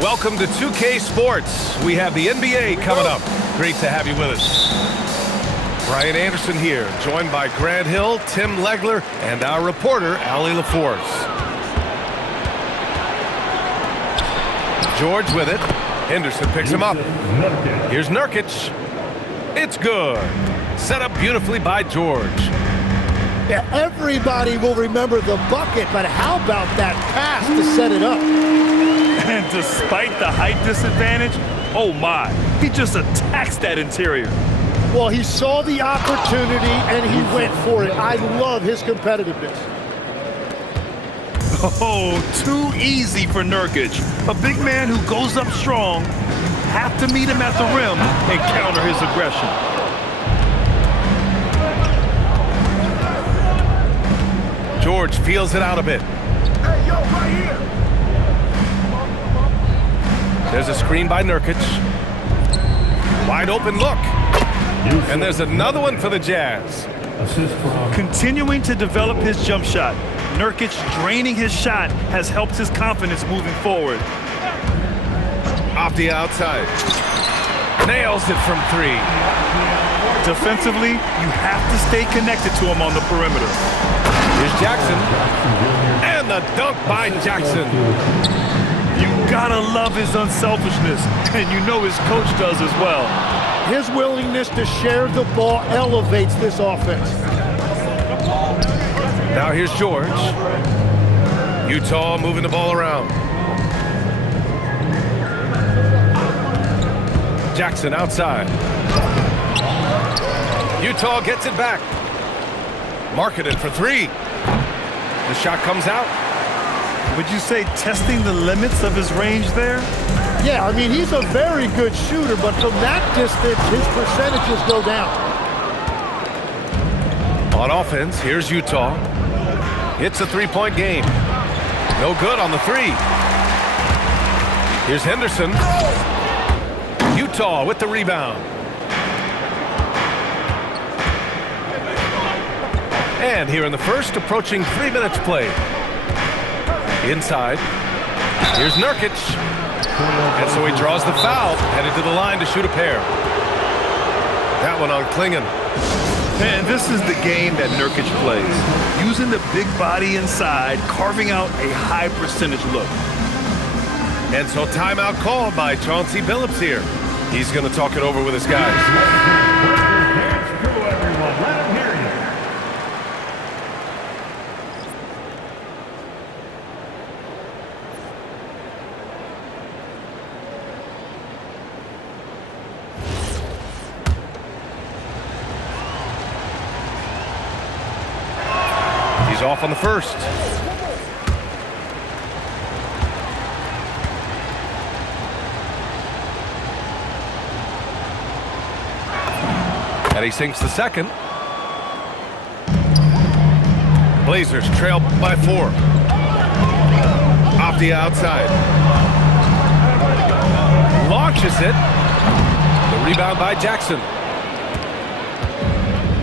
Welcome to 2K Sports. We have the NBA coming up. Great to have you with us. Brian Anderson here, joined by Grant Hill, Tim Legler, and our reporter, Allie LaForce. George with it. Henderson picks him up. Here's Nurkic. It's good. Set up beautifully by George. Yeah, everybody will remember the bucket, but how about that pass to set it up? And despite the height disadvantage, oh my, he just attacks that interior. Well, he saw the opportunity and he went for it. I love his competitiveness. Oh, too easy for Nurkic. A big man who goes up strong. You have to meet him at the rim and counter his aggression. George feels it out a bit. Hey, yo, right here. There's a screen by Nurkic. Wide open look. And there's another one for the Jazz. Continuing to develop his jump shot. Nurkic draining his shot has helped his confidence moving forward. Off the outside. Nails it from three. Defensively, you have to stay connected to him on the perimeter. Here's Jackson. And the dunk by Jackson. You gotta love his unselfishness, and you know his coach does as well. His willingness to share the ball elevates this offense. Now here's George. Utah moving the ball around. Jackson outside. Utah gets it back. Marketed for three. The shot comes out. Would you say testing the limits of his range there? Yeah, I mean, he's a very good shooter, but from that distance, his percentages go down. On offense, here's Utah. It's a three-point game. No good on the three. Here's Henderson. Utah with the rebound. And here in the first, approaching 3 minutes played. Inside. Here's Nurkic. And so he draws the foul, headed to the line to shoot a pair. That one on Klingon. And this is the game that Nurkic plays. Using the big body inside, carving out a high percentage look. And so timeout called by Chauncey Billups here. He's going to talk it over with his guys. He's off on the first. And he sinks the second. Blazers trail by 4. Off the outside. Launches it. The rebound by Jackson.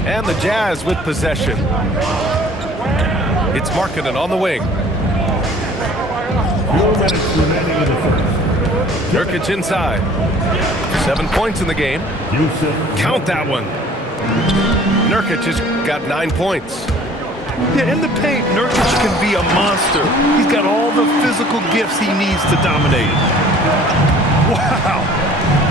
And the Jazz with possession. It's Markkanen on the wing. 4 minutes remaining in the first. Nurkic inside. 7 points in the game. Count that one. Nurkic has got 9 points. Yeah, in the paint, Nurkic can be a monster. He's got all the physical gifts he needs to dominate. Wow.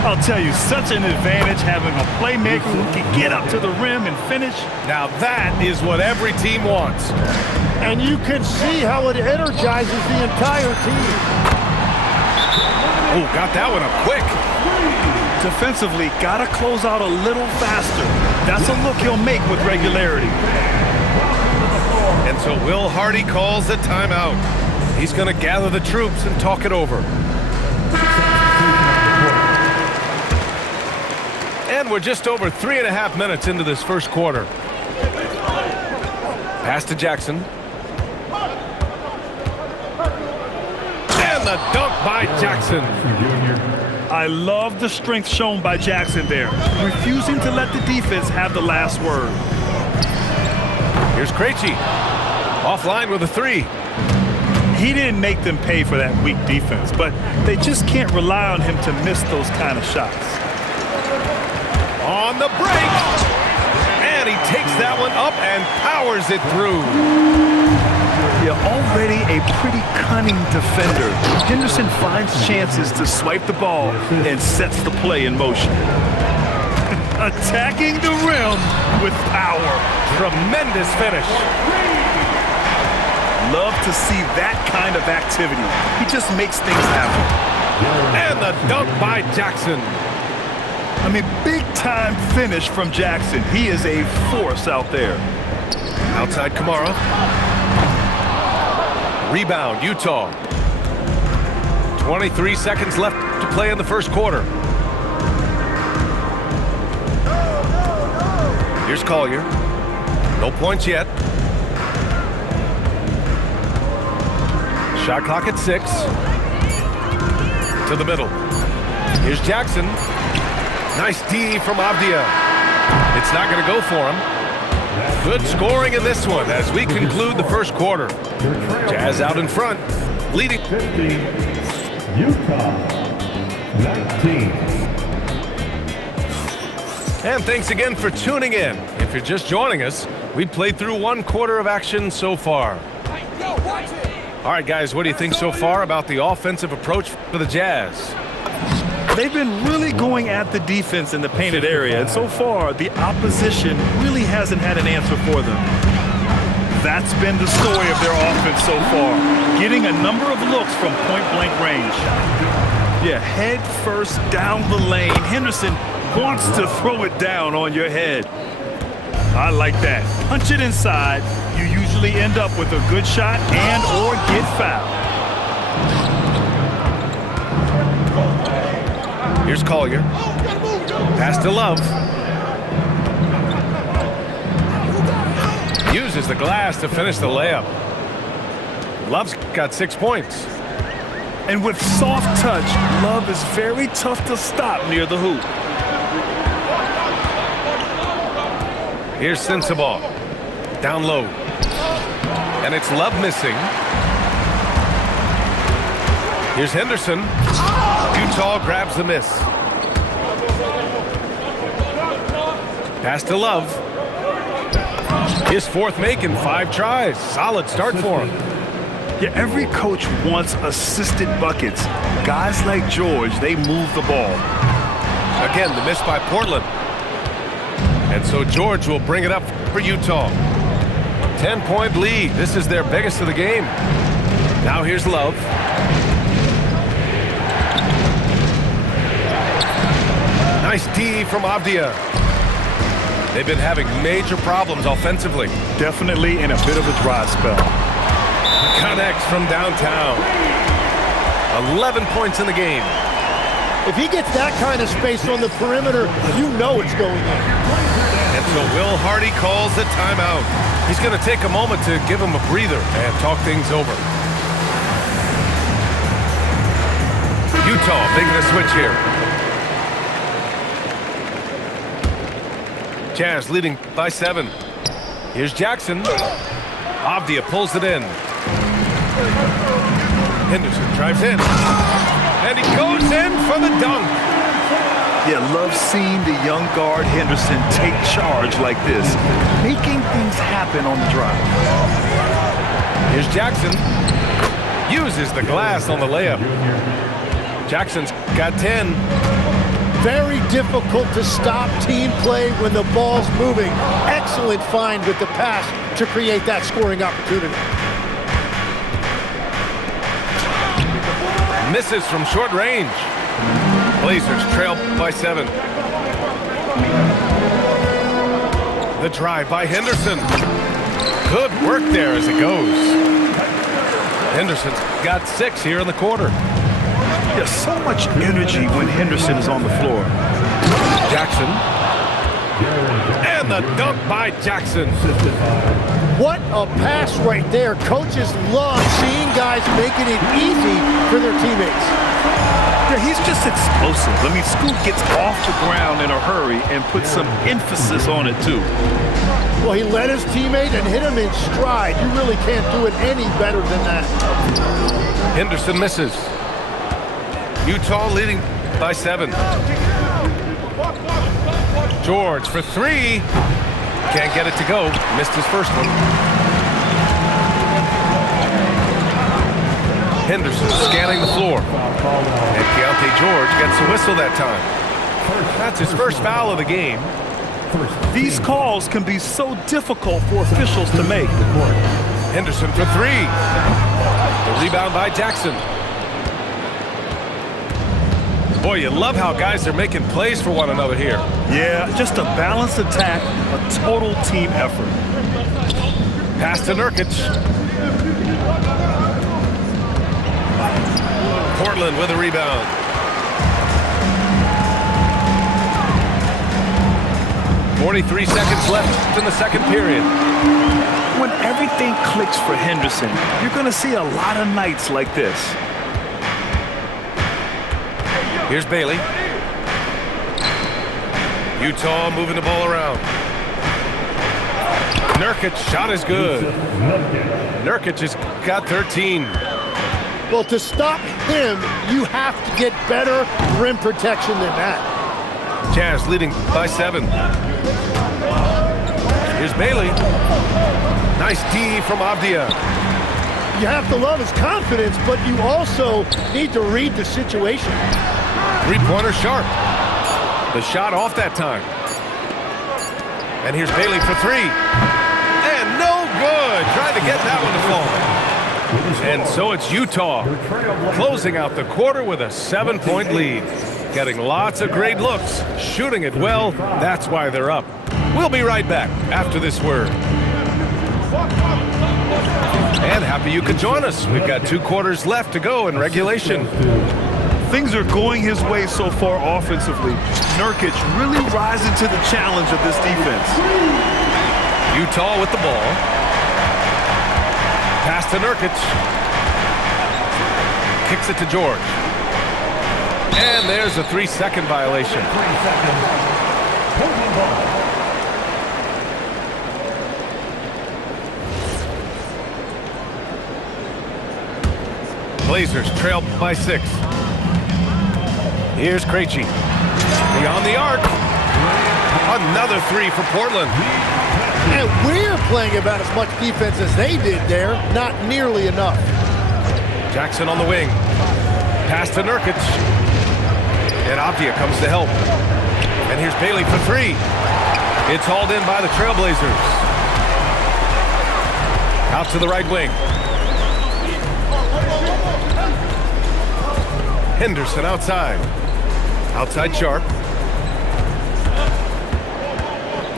I'll tell you, such an advantage having a playmaker who can get up to the rim and finish. Now that is what every team wants. And you can see how it energizes the entire team. Oh, got that one up quick. Defensively, gotta close out a little faster. That's a look he'll make with regularity. And so Will Hardy calls the timeout. He's going to gather the troops and talk it over. And we're just over 3.5 minutes into this first quarter. Pass to Jackson. And the dunk by Jackson. I love the strength shown by Jackson there, refusing to let the defense have the last word. Here's Krejci. Offline with a three. He didn't make them pay for that weak defense, but they just can't rely on him to miss those kind of shots. On the break. And he takes that one up and powers it through. Yeah, already a pretty cunning defender. Henderson finds chances to swipe the ball and sets the play in motion. Attacking the rim with power. Tremendous finish. Love to see that kind of activity. He just makes things happen. And the dunk by Jackson. I mean, big-time finish from Jackson. He is a force out there. Outside Kamara. Rebound, Utah. 23 seconds left to play in the first quarter. Here's Collier. No points yet. Shot clock at 6. To the middle. Here's Jackson. Nice D from Avdia. It's not going to go for him. Good scoring in this one as we conclude the first quarter. Jazz out in front, leading. 50, Utah, 19. And thanks again for tuning in. If you're just joining us, we played through one quarter of action so far. All right, guys, what do you think so far about the offensive approach for the Jazz? They've been really going at the defense in the painted area, and so far, the opposition really hasn't had an answer for them. That's been the story of their offense so far, getting a number of looks from point-blank range. Yeah, head first down the lane. Henderson wants to throw it down on your head. I like that. Punch it inside. You usually end up with a good shot and or get fouled. Here's Collier. Pass to Love. Uses the glass to finish the layup. Love's got 6 points. And with soft touch, Love is very tough to stop near the hoop. Here's Sensabaugh. Down low. And it's Love missing. Here's Henderson. Utah grabs the miss. Pass to Love. His fourth make in 5 tries. Solid start for him. Yeah, every coach wants assisted buckets. Guys like George, they move the ball. Again, the miss by Portland. And so George will bring it up for Utah. 10-point lead. This is their biggest of the game. Now here's Love. Nice D from Avdia. They've been having major problems offensively. Definitely in a bit of a dry spell. Connects from downtown. 11 points in the game. If he gets that kind of space on the perimeter, you know it's going in. And so Will Hardy calls the timeout. He's going to take a moment to give him a breather and talk things over. Utah making a switch here. Jazz leading by 7. Here's Jackson. Avdia pulls it in. Henderson drives in. And he goes in for the dunk. Yeah, love seeing the young guard Henderson take charge like this, making things happen on the drive. Here's Jackson. Uses the glass on the layup. Jackson's got 10. Very difficult to stop team play when the ball's moving. Excellent find with the pass to create that scoring opportunity. Misses from short range. Blazers trail by 7. The drive by Henderson. Good work there as it goes. Henderson's got 6 here in the quarter. There's so much energy when Henderson is on the floor. Jackson. And the dunk by Jackson. What a pass right there. Coaches love seeing guys making it easy for their teammates. Yeah, he's just explosive. I mean, Scoot gets off the ground in a hurry and puts some emphasis on it, too. Well, he led his teammate and hit him in stride. You really can't do it any better than that. Henderson misses. Utah leading by 7. George for 3. Can't get it to go. Missed his first one. Henderson scanning the floor. And Keontae George gets a whistle that time. That's his first foul of the game. These calls can be so difficult for officials to make. Henderson for 3. The rebound by Jackson. Boy, you love how guys are making plays for one another here. Yeah, just a balanced attack, a total team effort. Pass to Nurkic. Portland with a rebound. .43 seconds left in the second period. When everything clicks for Henderson, you're going to see a lot of nights like this. Here's Bailey. Utah moving the ball around. Nurkic shot is good. Nurkic has got 13. Well, to stop him, you have to get better rim protection than that. Jazz leading by 7. Here's Bailey. Nice D from Avdia. You have to love his confidence, but you also need to read the situation. Three-pointer sharp. The shot off that time. And here's Bailey for 3. And no good. Trying to get that one to fall. And so it's Utah closing out the quarter with a 7-point lead. Getting lots of great looks, shooting it well. That's why they're up. We'll be right back after this word. And happy you could join us. We've got 2 quarters left to go in regulation. Things are going his way so far offensively. Nurkic really rising to the challenge of this defense. Utah with the ball. Pass to Nurkic. Kicks it to George. And there's a 3-second violation. Blazers trail by 6. Here's Krejci. Beyond the arc. Another 3 for Portland. And we're playing about as much defense as they did there. Not nearly enough. Jackson on the wing. Pass to Nurkic. And Avdia comes to help. And here's Bailey for 3. It's hauled in by the Trailblazers. Out to the right wing. Henderson outside. Outside Sharp.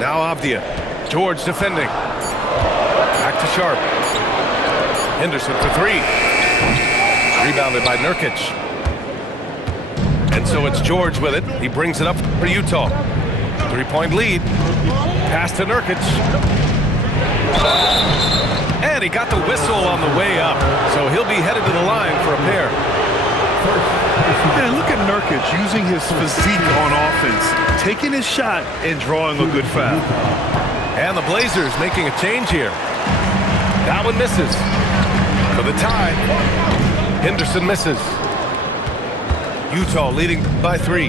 Now Avdia. George defending. Back to Sharp. Henderson for 3. Rebounded by Nurkic. And so it's George with it. He brings it up for Utah. 3-point lead. Pass to Nurkic. And he got the whistle on the way up. So he'll be headed to the line for a pair. And look at Nurkic using his physique on offense, taking his shot and drawing a good foul. And the Blazers making a change here. That one misses. For the tie. Henderson misses. Utah leading by 3.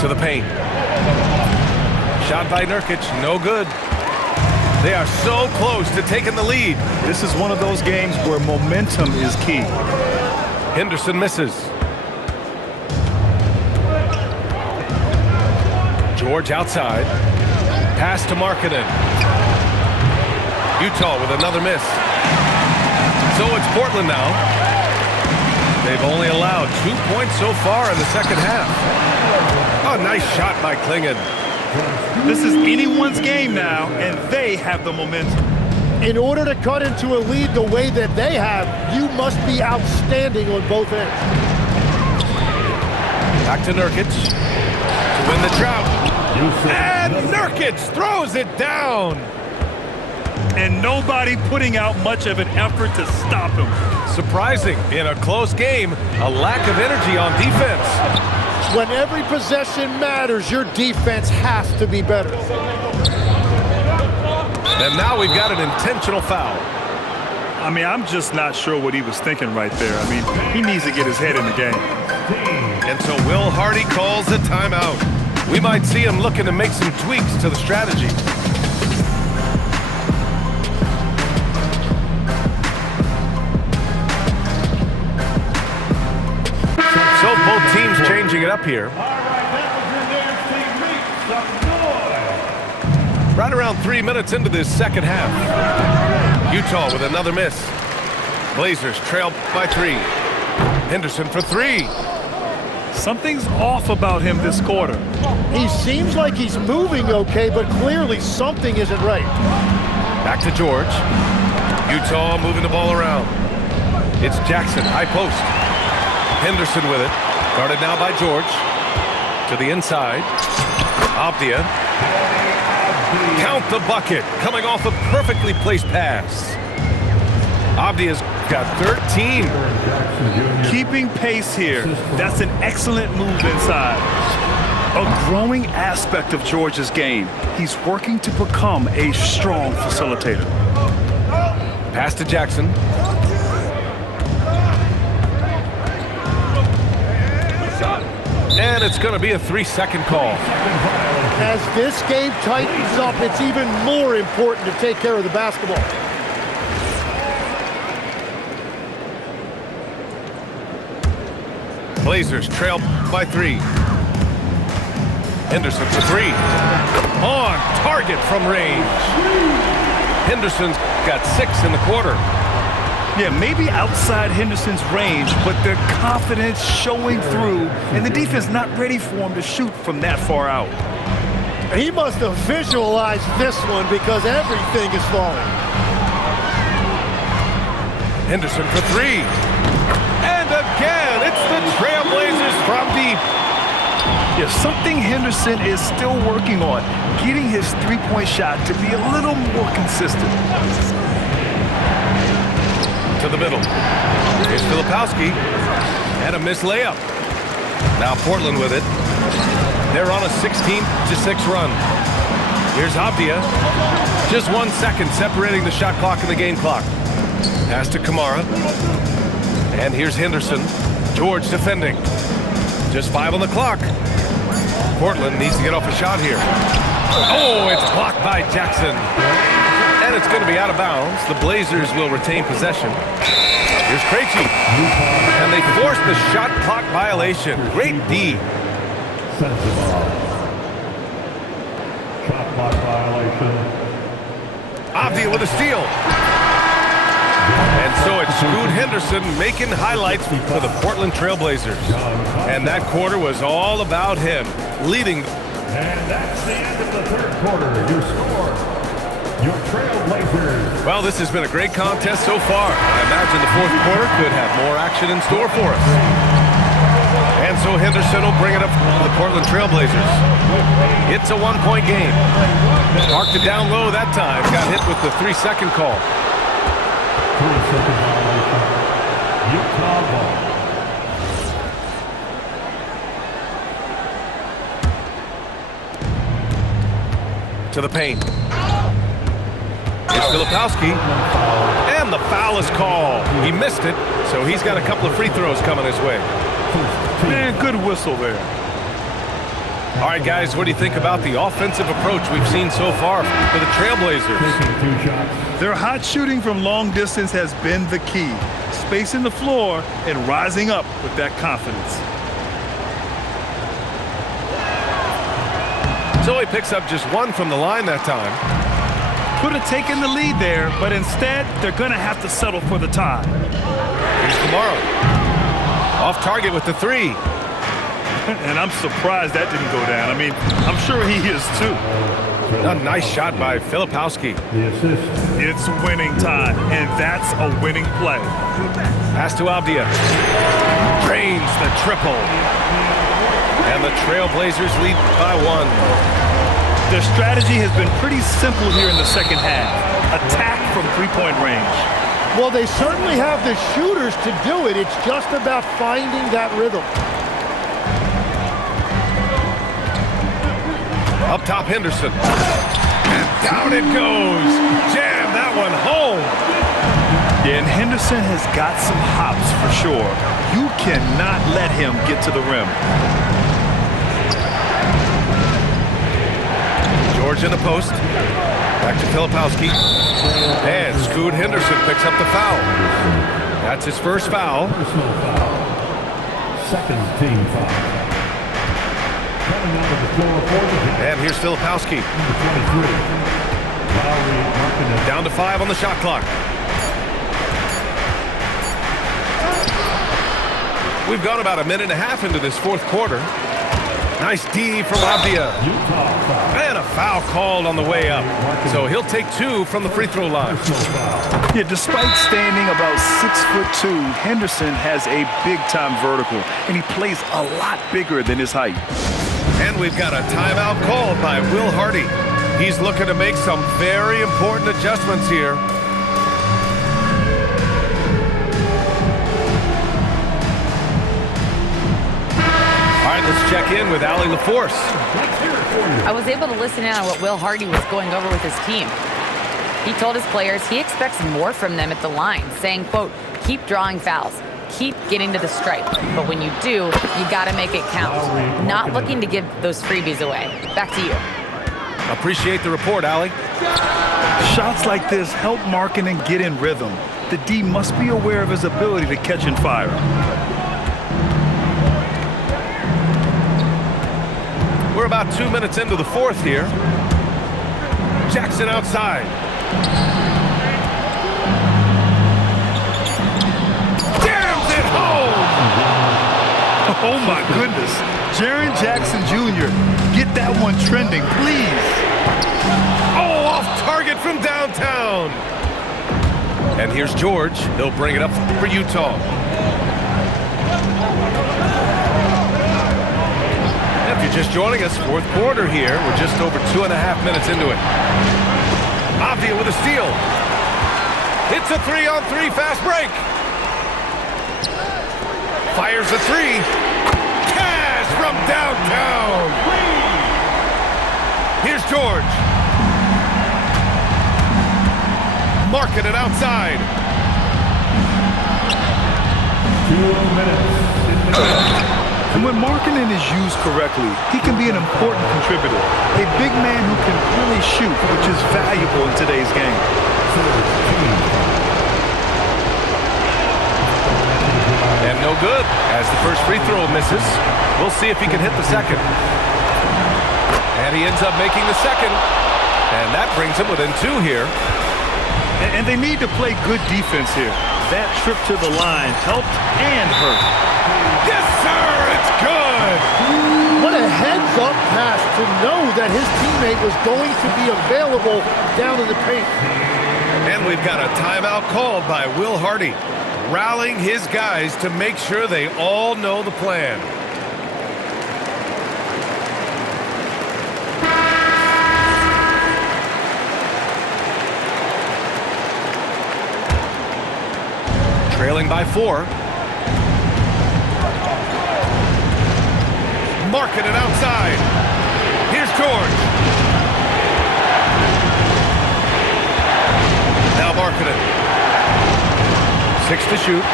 To the paint. Shot by Nurkic, no good. They are so close to taking the lead. This is one of those games where momentum is key. Henderson misses. George outside. Pass to Markkanen. Utah with another miss. So it's Portland now. They've only allowed 2 points so far in the second half. Oh, nice shot by Klingon. This is anyone's game now, and they have the momentum. In order to cut into a lead the way that they have, you must be outstanding on both ends. Back to Nurkic to win the drought. And Nurkic throws it down. And nobody putting out much of an effort to stop him. Surprising in a close game, a lack of energy on defense. When every possession matters, your defense has to be better. And now we've got an intentional foul. I mean, I'm just not sure what he was thinking right there. I mean, he needs to get his head in the game. And so Will Hardy calls a timeout. We might see him looking to make some tweaks to the strategy. So both teams changing it up here. Right around 3 minutes into this second half. Utah with another miss. Blazers trail by 3. Henderson for 3. Something's off about him this quarter. He seems like he's moving okay, but clearly something isn't right. Back to George. Utah moving the ball around. It's Jackson, high post. Henderson with it. Guarded now by George. To the inside. Abdia. Count the bucket. Coming off a perfectly placed pass. Abdia's got 13. Keeping pace here. That's an excellent move inside. A growing aspect of George's game. He's working to become a strong facilitator. Pass to Jackson. And it's going to be a 3-second call. As this game tightens up, it's even more important to take care of the basketball. Blazers trail by 3. Henderson for 3. On target from range. Henderson's got 6 in the quarter. Yeah, maybe outside Henderson's range, but their confidence showing through, and the defense not ready for him to shoot from that far out. He must have visualized this one because everything is falling. Henderson for 3. And again, it's the Trailblazers from deep. Yeah, something Henderson is still working on, getting his three-point shot to be a little more consistent. To the middle. Here's Filipowski. And a missed layup. Now Portland with it. They're on a 16-6 run. Here's Abdia. Just 1 second separating the shot clock and the game clock. Pass to Kamara. And here's Henderson. George defending. Just 5 on the clock. Portland needs to get off a shot here. Oh, it's blocked by Jackson. And it's going to be out of bounds. The Blazers will retain possession. Here's Krejci. And they force the shot clock violation. Great D. Sensible. Shot clock violation. Abdia with a steal. And so it's Scoot Henderson making highlights for the Portland Trailblazers. And that quarter was all about him, leading. And that's the end of the third quarter. Your score, your Trailblazers. Well, this has been a great contest so far. I imagine the fourth quarter could have more action in store for us. And so Henderson will bring it up for the Portland Trailblazers. It's a 1-point game. Marked it down low that time. Got hit with the 3-second call. 3-second violation. Utah ball. To the paint. Here's Filipowski. And the foul is called. He missed it, so he's got a couple of free throws coming his way. Man, good whistle there. All right, guys, what do you think about the offensive approach we've seen so far for the Trailblazers? Taking 2 shots. Their hot shooting from long distance has been the key. Spacing the floor and rising up with that confidence. So he picks up just 1 from the line that time. Could have taken the lead there, but instead, they're going to have to settle for the tie. Here's Kamara. Off target with the 3. And I'm surprised that didn't go down. I mean, I'm sure he is too. A nice shot by Filipowski. The assist. It's winning time, and that's a winning play. Pass to Abdia. Drains the triple. And the Trailblazers lead by 1. Their strategy has been pretty simple here in the second half. Attack from three-point range. Well, they certainly have the shooters to do it. It's just about finding that rhythm. Up top, Henderson. And down it goes. Jam that one home. Yeah, and Henderson has got some hops for sure. You cannot let him get to the rim. George in the post. Back to Filipowski. And Scoot Henderson picks up the foul. That's his first foul. Second team foul. Coming out of the floor for the And here's Filipowski. 23. Lowry marking it. Down to 5 on the shot clock. We've gone about a minute and a half into this fourth quarter. Nice D from Avdia. Utah foul. And a foul called on the way up. So he'll take 2 from the free throw line. Yeah, despite standing about 6'2", Henderson has a big-time vertical, and he plays a lot bigger than his height. And we've got a timeout called by Will Hardy. He's looking to make some very important adjustments here. All right, let's check in with Allie LaForce. I was able to listen in on what Will Hardy was going over with his team. He told his players he expects more from them at the line, saying, quote, keep drawing fouls, keep getting to the stripe. But when you do, you got to make it count. Not looking to give those freebies away. Back to you. Appreciate the report, Allie. Shots like this help Markkanen get in rhythm. The D must be aware of his ability to catch and fire. We're about 2 minutes into the fourth here. Jackson outside. Jams it home! Oh my goodness. Jaren Jackson Jr., get that one trending, please. Oh, off target from downtown. And here's George. He'll bring it up for Utah. If you're just joining us, fourth quarter here. We're just over 2.5 minutes into it. Avdia with a steal. Hits a 3-on-3 fast break. Fires a 3. Cash from downtown. Here's George. Marking it outside. 2 minutes. And when Markkanen is used correctly, he can be an important contributor. A big man who can really shoot, which is valuable in today's game. And no good, as the first free throw misses. We'll see if he can hit the second. And he ends up making the second. And that brings him within 2 here. And they need to play good defense here. That trip to the line helped and hurt. Yes, sir! It's good! What a heads-up pass to know that his teammate was going to be available down in the paint. And we've got a timeout called by Will Hardy, rallying his guys to make sure they all know the plan. Trailing by 4. Marking it outside. Here's George. Now Markkanen. 6 to shoot.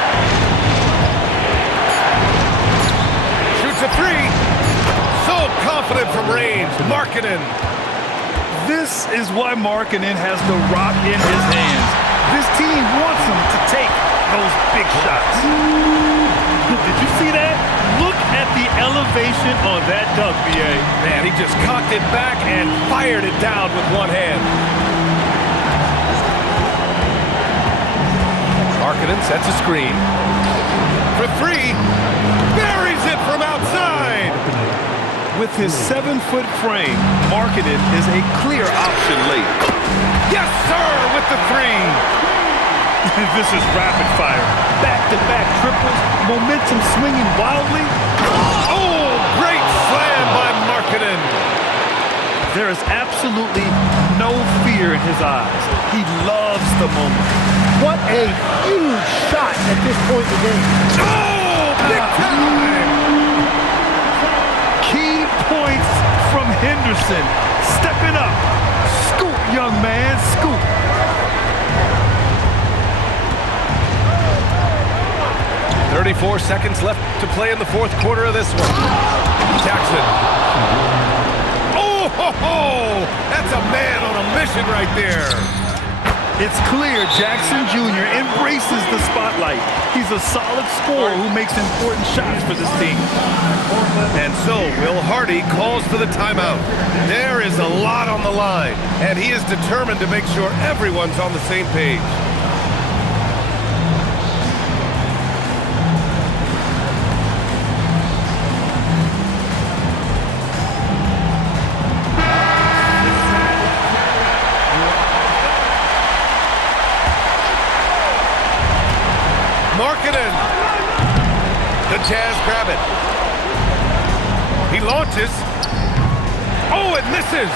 Shoots a 3. So confident from range. Markkanen. This is why Markkanen has the rock in his hands. This team wants him to take those big shots. Did you see that? Look at the elevation on that dunk, B.A. Man, he just cocked it back and fired it down with one hand. Markkanen sets a screen. For 3. Buries it from outside. With his 7-foot frame, Markkanen is a clear option late. Yes, sir, with the 3. This is rapid fire. Back-to-back triples, momentum swinging wildly. Oh, great slam by Markkanen. There is absolutely no fear in his eyes. He loves the moment. What a huge shot at this point in the game. Oh, big time. Key points from Henderson stepping up. Scoop, young man, scoop. .34 seconds left to play in the fourth quarter of this one. Jackson. Oh, ho, ho! That's a man on a mission right there. It's clear Jackson Jr. embraces the spotlight. He's a solid scorer who makes important shots for this team. And so Will Hardy calls for the timeout. There is a lot on the line, and he is determined to make sure everyone's on the same page. Markkanen. The Jazz grab it. He launches. Oh, it misses.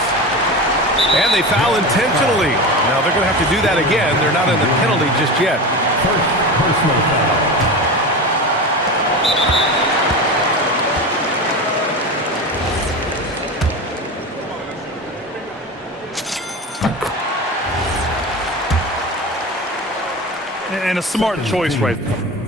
And they foul intentionally. Now they're going to have to do that again. They're not in the penalty just yet. First personal foul. And a smart choice right there.